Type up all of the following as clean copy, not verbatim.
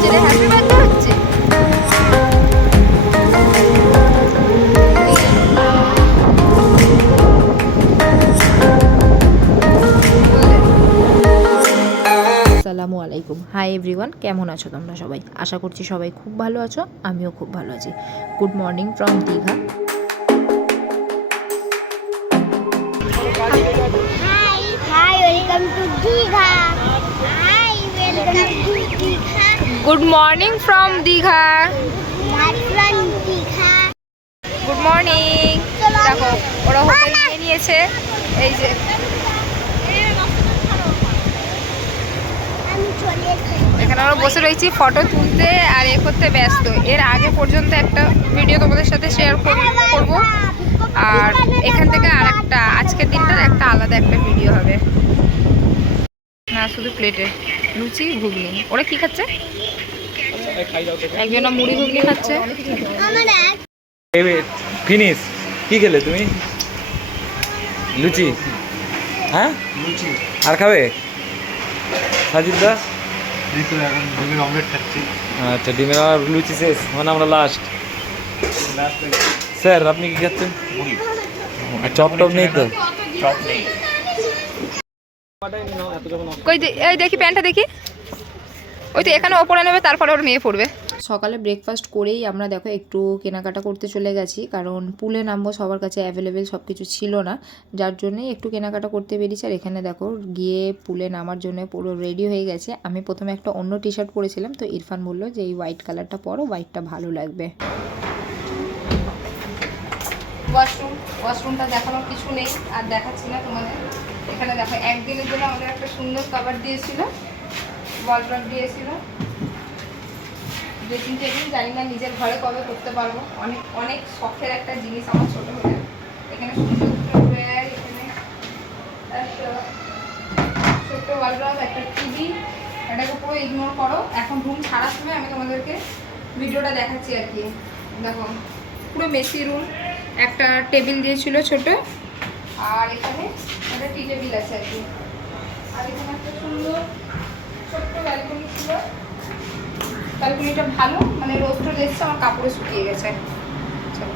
হচ্ছে রে? Happy birthday হচ্ছে। আসসালামু আলাইকুম। হাই এভরিওয়ান, কেমন আছো তোমরা সবাই? আশা করছি সবাই খুব ভালো আছো, আমিও খুব ভালো আছি। Good morning from Digha. Good morning from Digha. Good morning. দেখো ওরা হোটেল নিয়ে নিয়েছে, এই যে এখানে আমরা বসে রয়েছি ফটো তুলতে আর এ করতে ব্যস্ত। এর আগে পর্যন্ত একটা ভিডিও তোমাদের সাথে শেয়ার করব, আর এখান থেকে আরেকটা আজকের দিনটার একটা আলাদা একটা ভিডিও হবে। না শুধু প্লেটে লুচি ঘুগনি। ওরা কি খাচ্ছে? একজন মুড়ি ঘুগনি খাচ্ছে। ফিনিশ। কি খেলে তুমি? লুচি। হ্যাঁ লুচি। আর খাবে? সাজিদদা এখন ডিমের অমলেট খাচ্ছি। আচ্ছা, ডিমের আর লুচি শেষ, মানে আমরা লাস্ট। স্যার আপনি কি খাচ্ছেন? আর চপ টপ নেই তো? চপ নেই। এই দেখি প্যান্টটা দেখি। ওই তো এখানে ওপরে নেবে, তারপরে ওর মেয়ে পড়বে। সকালে ব্রেকফাস্ট করেই আমরা দেখো একটু কেনাকাটা করতে চলে গেছি, কারণ পুলে নামবো, সবার কাছে অ্যাভেলেবেল সব কিছু ছিল না, যার জন্যই একটু কেনাকাটা করতে বেরিয়েছি। আর এখানে দেখো গিয়ে পুলে নামার জন্য পুরো রেডি হয়ে গেছে। আমি প্রথমে একটা অন্য টি শার্ট পরেছিলাম, তো ইরফান বললো যে এই হোয়াইট কালারটা পরো, হোয়াইটটা ভালো লাগবে। ওয়াশরুমটা দেখানোর কিছু নেই, আর দেখাচ্ছি না তোমাদের। এখানে দেখো একদিনের জন্য আমাদের একটা সুন্দর কভার দিয়েছিল, ওয়ালড্রপ দিয়েছিল, ড্রেসিং টেবিল। জানি না নিজের ঘরে কবে করতে পারবো, অনেক অনেক শখের একটা জিনিস আমার ছোটো হয়ে। এখানে সুন্দর দুটো ড্রয়ার, এখানে একটা ছোট্ট ওয়ালড্রপ, একটা টিভি। এটাকে পুরো ইগনোর করো, এখন রুম ছাড়ার সময় আমি তোমাদেরকে ভিডিওটা দেখাচ্ছি আর কি। দেখো পুরো মেসি রুম। একটা টেবিল দিয়েছিল ছোট, আর এখানে একটা টি টেবিল আছে আর কি। আর এখানে একটা সুন্দর ছোট্ট ব্যালকনি ছিল। ব্যালকনিটা ভালো, মানে রোদ টোদ এসছে, আমার কাপড়ে শুকিয়ে গেছে। চলো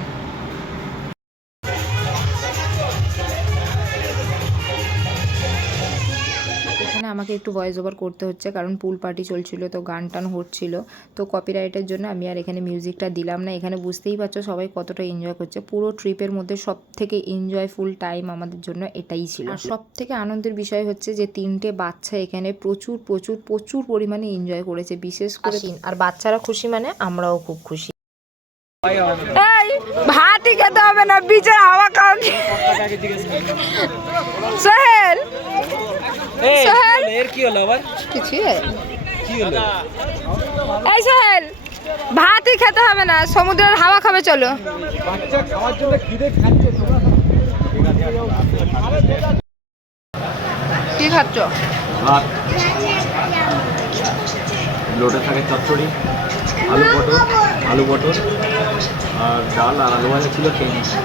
এখানে আমাকে একটু ভয়েস ওভার করতে হচ্ছে, কারণ পুল পার্টি চলছিল, তো গান টান হচ্ছিল, তো কপিরাইটের জন্য আমি আর এখানে মিউজিকটা দিলাম না। এখানে বুঝতেই পারছো সবাই কতটা এনজয় করছে। পুরো ট্রিপের মধ্যে সব থেকে এনজয়ফুল টাইম আমাদের জন্য এটাই ছিল। আর সব থেকে আনন্দের বিষয় হচ্ছে যে 3টে বাচ্চা এখানে প্রচুর প্রচুর প্রচুর পরিমাণে এনজয় করেছে, বিশেষ করে। আর বাচ্চারা খুশি মানে আমরাও খুব খুশি। এই ভাতই খেতে হবে না, বিচের হাওয়া খাও। সোহেল, সোহেল এর কি হলো আবার? কিছু কি হলো? এই সোহেল, ভাতই খেতে হবে না, সমুদ্রের হাওয়া খাবে, চলো। বাচ্চা খাওয়ার জন্য খিদে খাচ্ছে। কি খাচ্ছ? ভাত, লোটে থাকে চচ্চড়ি, আলু পটল আর ডাল আর আলু ভাজা ছিল, খেয়ে নিয়েছি।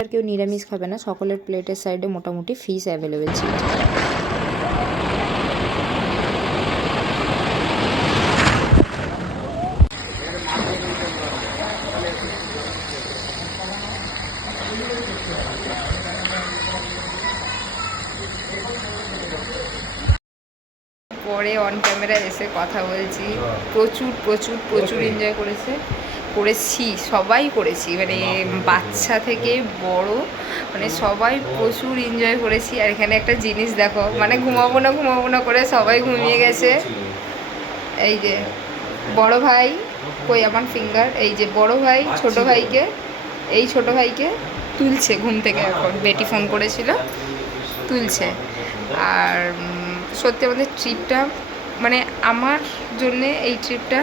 আর কেউ নিরামিষ খাবে না, সকলের প্লেটের সাইডে মোটামুটি ফিশ অ্যাভেলেবেল ছিল। পরে অন ক্যামেরা এসে কথা বলছি, প্রচুর প্রচুর প্রচুর এনজয় করেছি, সবাই করেছি, মানে বাচ্চা থেকে বড়, মানে সবাই প্রচুর এনজয় করেছি। আর এখানে একটা জিনিস দেখো, মানে ঘুমাবো না করে সবাই ঘুমিয়ে গেছে। এই যে বড় ভাই, কই আমার ফিঙ্গার, এই যে বড় ভাই ছোট ভাইকে তুলছে ঘুম থেকে, এখন বেটি ফোন করেছিল, তুলছে। আর সত্যি আমাদের ট্রিপটা, মানে আমার জন্যে এই ট্রিপটা,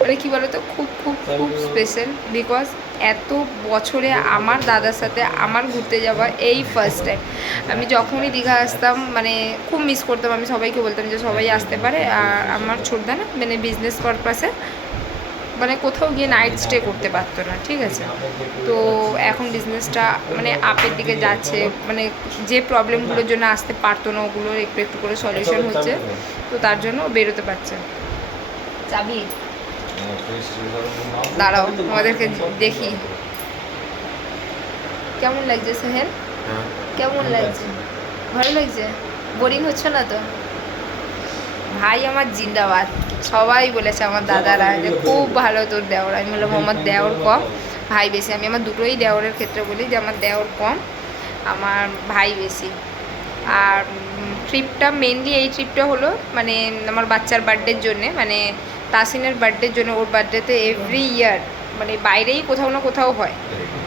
মানে কী বলো তো, খুব খুব খুব স্পেশাল। বিকজ এত বছরে আমার দাদার সাথে আমার ঘুরতে যাওয়া এই ফার্স্ট টাইম। আমি যখনই দীঘা আসতাম, মানে খুব মিস করতাম। আমি সবাইকে বলতাম যে সবাই আসতে পারে, আর আমার ছোটদা না, মানে বিজনেস পারপাসে মানে কোথাও গিয়ে নাইট স্টে করতে পারতো না, ঠিক আছে। তো এখন বিজনেসটা মানে আপের দিকে যাচ্ছে, মানে যে প্রবলেমগুলোর জন্য আসতে পারতো না ওগুলোর একটু একটু করে সলিউশন হচ্ছে, তো তার জন্য ও বেরোতে পারছে। চাবি দাঁড়াও আমাদেরকে দেখি কেমন লাগছে সোহেল, কেমন লাগছে? ভালো লাগছে? বোরিং হচ্ছে না তো? ভাই আমার জিন্দাবাদ, সবাই বলেছে আমার দাদারা যে খুব ভালো তোর দেওর। আমি বললাম আমার দেওর কম, ভাই বেশি। আমি আমার দুটোই দেওরের ক্ষেত্রে বলি যে আমার দেওর কম, আমার ভাই বেশি। আর ট্রিপটা মেনলি এই ট্রিপটা হলো মানে আমার বাচ্চার বার্থডের জন্যে, মানে তাসিনের বার্থডের জন্য। ওর বার্থডেতে এভরি ইয়ার মানে বাইরেই কোথাও না কোথাও হয়,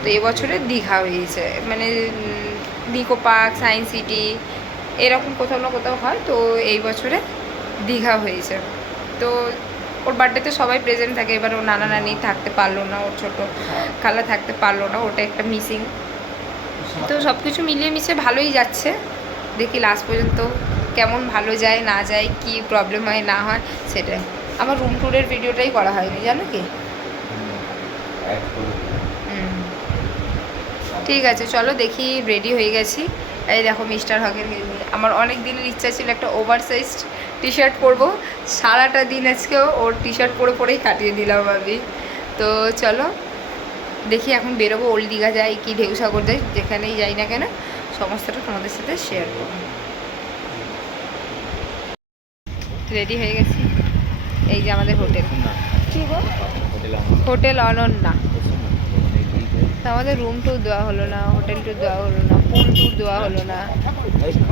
তো এবছরে দীঘা হয়েছে, মানে নিকো পার্ক, সায়েন্স সিটি এরকম কোথাও না কোথাও হয়, তো এই বছরে দীঘা হয়েছে। তো ওর বার্থডেতে সবাই প্রেজেন্ট থাকে, এবার ওর নানা নানি থাকতে পারলো না, ওর ছোটো খালা থাকতে পারলো না, ওটা একটা মিসিং। তো সব কিছু মিলিয়ে মিশে ভালোই যাচ্ছে, দেখি লাস্ট পর্যন্ত কেমন ভালো যায় না যায়, কি প্রবলেম হয় না হয় সেটাই। আমার রুম ট্যুরের ভিডিওটাই করা হয়নি, জানো কি? ঠিক আছে চলো দেখি, রেডি হয়ে গেছি। এই দেখো মিস্টার হকের গেঞ্জি, আমার অনেক দিনের ইচ্ছা ছিল একটা ওভারসাইজড টি শার্ট পরবো, সারাটা দিন আজকেও ওর টি শার্ট পরে পরেই কাটিয়ে দিলাম আমি। তো চলো দেখি এখন বেরোবো, ওল্ড দীঘা যাই কি ঢেউসাগর যাই, যেখানেই যাই না কেন সমস্তটা তোমাদের সাথে শেয়ার করবো। রেডি হয়ে গেছি, এই যে আমাদের হোটেল, কি গো? হোটেল অনন্যা। আমাদের রুম ট্যুর দেওয়া হলো না, হোটেল ট্যুর দেওয়া হলো না, পুল ট্যুর দেওয়া হলো না,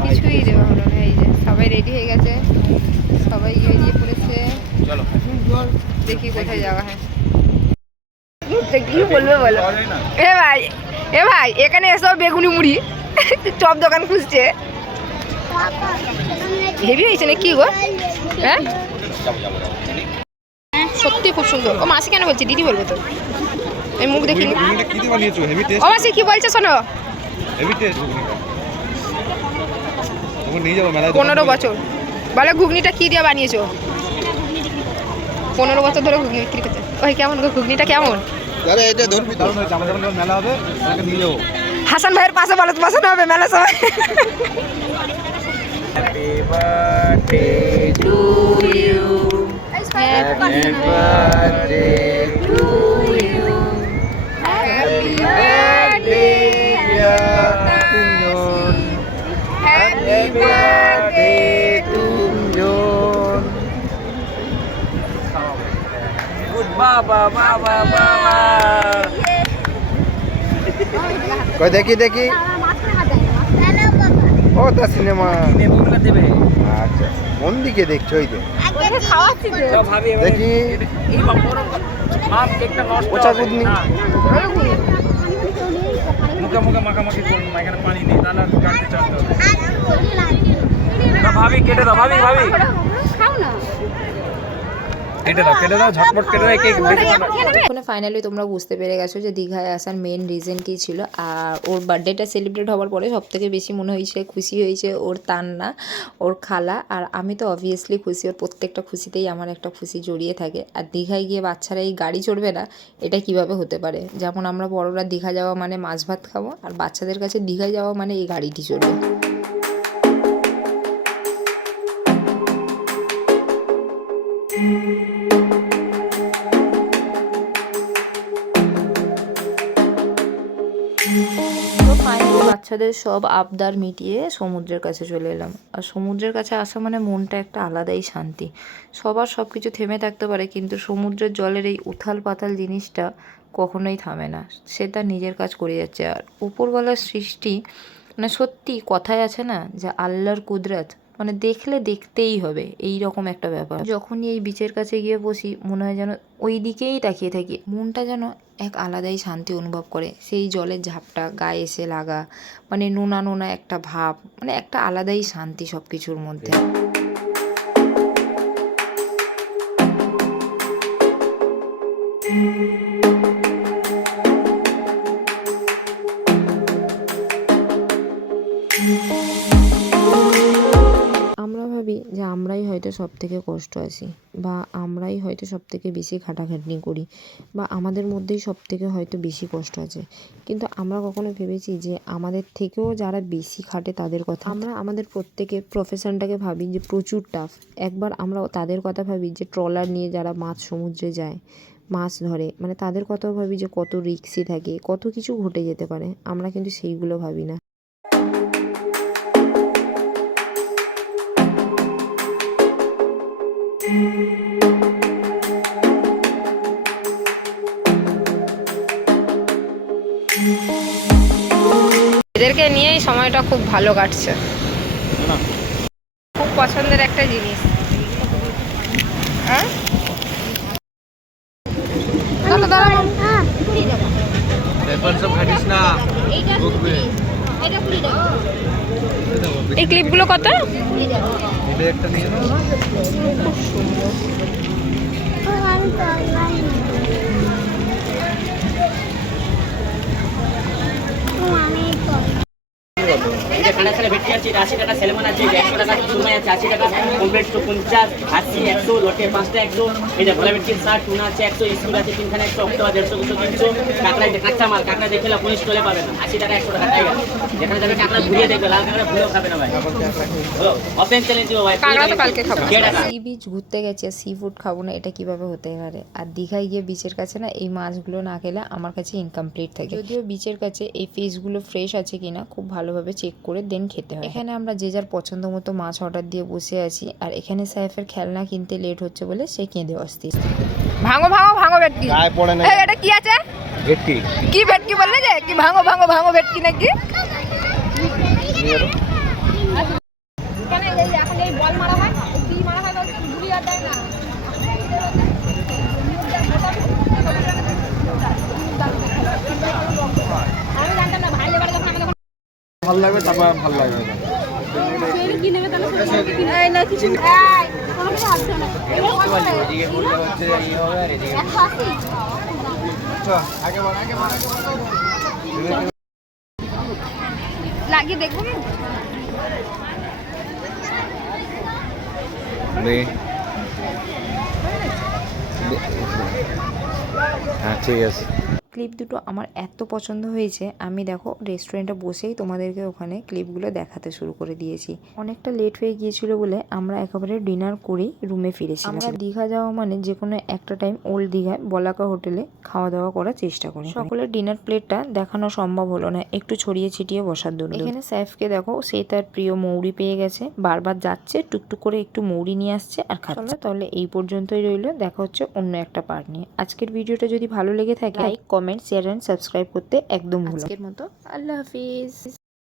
কিছুই দেওয়া হলো না। এই যে সবাই রেডি হয়ে গেছে, সবাই বেরিয়ে পড়েছে, দেখি কোথায় যাওয়া হয়। কি বলবে বলো? এ ভাই এখানে এসো, বেগুনি মুড়ি চপ দোকান খুঁজছে। হেভি হয়েছে না কি গো? হ্যাঁ সত্যি খুব সুন্দর। ও মাসি কেন বলছে দিদি বলবো তো, এই মুখ দেখিনি। ও মাসি কি বলছে শোনো? 15 বছর বলে ঘুগনিটা কি দিয়ে বানিয়েছো? 15 বছর ধরে ঘুগনি বিক্রি করছে। ওই কেমন গো ঘুগনিটা কেমন? হাসান ভাইয়ের পাশে বলো, বসানো হবে মেলা সবাই। Happy birthday to you. Happy birthday to you. Happy birthday dear Tunjon. Happy birthday Tunjon. Good baba baba baba. কই দেখি দেখি, ও তা সিনেমা দেবে। আচ্ছা কোন দিকে দেখছো? ওই দেখি ওচা গুদনি মুখে মুখে মাখামাখি করুন না, এখানে পানি নেই, তাহলে কাটতে চাইতে হবে না। ভাবি কেটে দাও, ভাবি ভাবি খাও না, কেটে দাও কেটে দাও, ঝটপট কেটে দাও। কেক ওখানে ফাইনালি তোমরা বুঝতে পেরে গেছো যে দীঘায় আসার মেন রিজন কী ছিল। আর ওর বার্থডেটা সেলিব্রেট হওয়ার পরে সবথেকে বেশি মনে হয়েছে খুশি হয়েছে ওর তান্না, ওর খালা। আর আমি তো অবভিয়াসলি খুশি, ওর প্রত্যেকটা খুশিতেই আমার একটা খুশি জড়িয়ে থাকে। আর দীঘায় গিয়ে বাচ্চারা এই গাড়ি চড়বে না, এটা কিভাবে হতে পারে? যেমন আমরা বড়রা দীঘা যাওয়া মানে মাছ ভাত খাবো, আর বাচ্চাদের কাছে দীঘায় যাওয়া মানে এই গাড়িটি চড়বে। তো ফাইনালি বাচ্চাদের সব আবদার মিটিয়ে সমুদ্রের কাছে চলে এলাম। আর সমুদ্রের কাছে আসা মানে মনটা একটা আলাদাই শান্তি। সবার সব কিছু থেমে থাকতে পারে, কিন্তু সমুদ্রের জলের এই উথাল পাতাল জিনিসটা কখনোই থামে না, সে তার নিজের কাজ করে যাচ্ছে। আর উপরওয়ালার সৃষ্টি মানে সত্যি কথায় আছে না যে আল্লাহর কুদরত, মানে দেখলে দেখতেই হবে, এই রকম একটা ব্যাপার। যখনই এই বিচের কাছে গিয়ে বসি মনে হয় যেন ওই দিকেই তাকিয়ে থাকি, মনটা যেন এক আলাদাই শান্তি অনুভব করে। সেই জলের ঝাপটা গায়ে এসে লাগা, মানে নোনা নোনা একটা ভাব, মানে একটা আলাদাই শান্তি সব কিছুর মধ্যে। আমরা ভাবি যে আমরাই হয়তো সব থেকে কষ্ট আছি, বা আমরাই হয়তো সব থেকে বেশি খাটাখাটনি করি, বা আমাদের মধ্যেই সব থেকে হয়তো বেশি কষ্ট আছে। কিন্তু আমরা কখনো ভেবেছি যে আমাদের থেকেও যারা বেশি খাটে তাদের কথা? আমরা আমাদের প্রত্যেকের প্রফেশনটাকে ভাবি যে প্রচুর টাফ। একবার আমরা তাদের কথা ভাবি যে ট্রলার নিয়ে যারা মাছ সমুদ্রে যায়, মাছ ধরে, মানে তাদের কথাও ভাবি যে কত রিস্কি থাকে, কত কিছু ঘটে যেতে পারে। আমরা কিন্তু সেইগুলো ভাবি না। এদেরকে নিয়েই সময়টা খুব ভালো কাটছে। খুব পছন্দের একটা জিনিস। হ্যাঁ, এই ক্লিপগুলো কত? এটা কাঁটা ছাড়া ভেটকি আছে, 80 টাকা স্যালমন আছে, 100 টাকা চুনাই আছে, 80 টাকা কমপ্লিট 150, 80, 100 লোটে 5টা 100। এই যে ভোলা ভেটকির 60, টুনা আছে 100, স্কুল আছে 3খানা 100, অক্টোবর 150, 200, 300। কাঁকড়া যে কাঁচা মাল, কাঁকড়া দেখে লাভ 19 চলে পাবে না, 80 টাকা 100 টাকা টাইগার। যেখানে যাবে কাঁকড়া ঘুরিয়ে দেখবে, লাল কাঁকড়া ভুলেও খাবে না ভাই। ওপেন চ্যালেঞ্জ দিও ভাই, কাঁকড়া তো কালকে খাবো। 1 টাকা। সি বিচ ঘুরতে গেছি আর সি ফুড খাবো না, এটা কিভাবে হতে পারে? আর দীঘায় গিয়ে বিচের কাছে না এই মাছগুলো না খেলে আমার কাছে ইনকমপ্লিট থাকে। যদিও বিচের কাছে এই ফিশগুলো ফ্রেশ আছে কিনা খুব ভালোভাবে চেক করে দেন খেতে হয়। এখানে আমরা যে যার পছন্দ মতো মাছ অর্ডার দিয়ে বসে আছি, আর এখানে সাইফের খেলনা কিনতে লেট হচ্ছে বলে সে কেঁদে অস্থির। ভাঙো ভাঙো ভাঙো ভেটকি। এই, এটা কি আছে? ভেটকি। কি ভেটকি বললে যে? কি ভাঙো ভাঙো ভাঙো ভেটকি নাকি? এখন এই বল মারা হয়, কি মারা হয়, গুলি আর দেয় না। আমি জানতাম না ভাই লেবার যখন আমাকে ভালো লাগবে, তারপর ভালো লাগবে না। কি নেবে তাহলে এই না কিছু এই কোনো কিছু আসছে না। এদিকে বললে হচ্ছে এই হবে আর এদিকে 180 আগে বল, আগে বল। লাগিয়ে দেখবো না। হ্যাঁ ঠিক আছে। ক্লিপ দুটো আমার এত পছন্দ হয়েছে, আমি দেখো রেস্টুরেন্টে বসেই তোমাদেরকে ওখানে ক্লিপগুলো দেখাতে শুরু করে দিয়েছি। অনেকটা লেট হয়ে গিয়েছিল বলে আমরা একেবারে ডিনার করেই রুমে ফিরেছিলাম। আমরা দীঘা যাওয়া মানে যে কোনো একটা টাইম ওল্ড দীঘায় বলাকা হোটেলে খাওয়া দাওয়া করার চেষ্টা করি। সকলের ডিনার প্লেটটা দেখানো সম্ভব হলো না, একটু ছড়িয়ে ছিটিয়ে বসার জন্য। এখানে সাইফকে দেখো, সে তার প্রিয় মৌরি পেয়ে গেছে, বারবার যাচ্ছে টুকটুক করে একটু মৌরি নিয়ে আসছে আর খাচ্ছে। তাহলে এই পর্যন্তই রইলো, দেখা হচ্ছে অন্য একটা পার্ট নিয়ে। আজকের ভিডিওটা যদি ভালো লেগে থাকে like, comment, share and subscribe করতে একদম ভুলো। আজকের মতো আল্লাহ হাফিজ।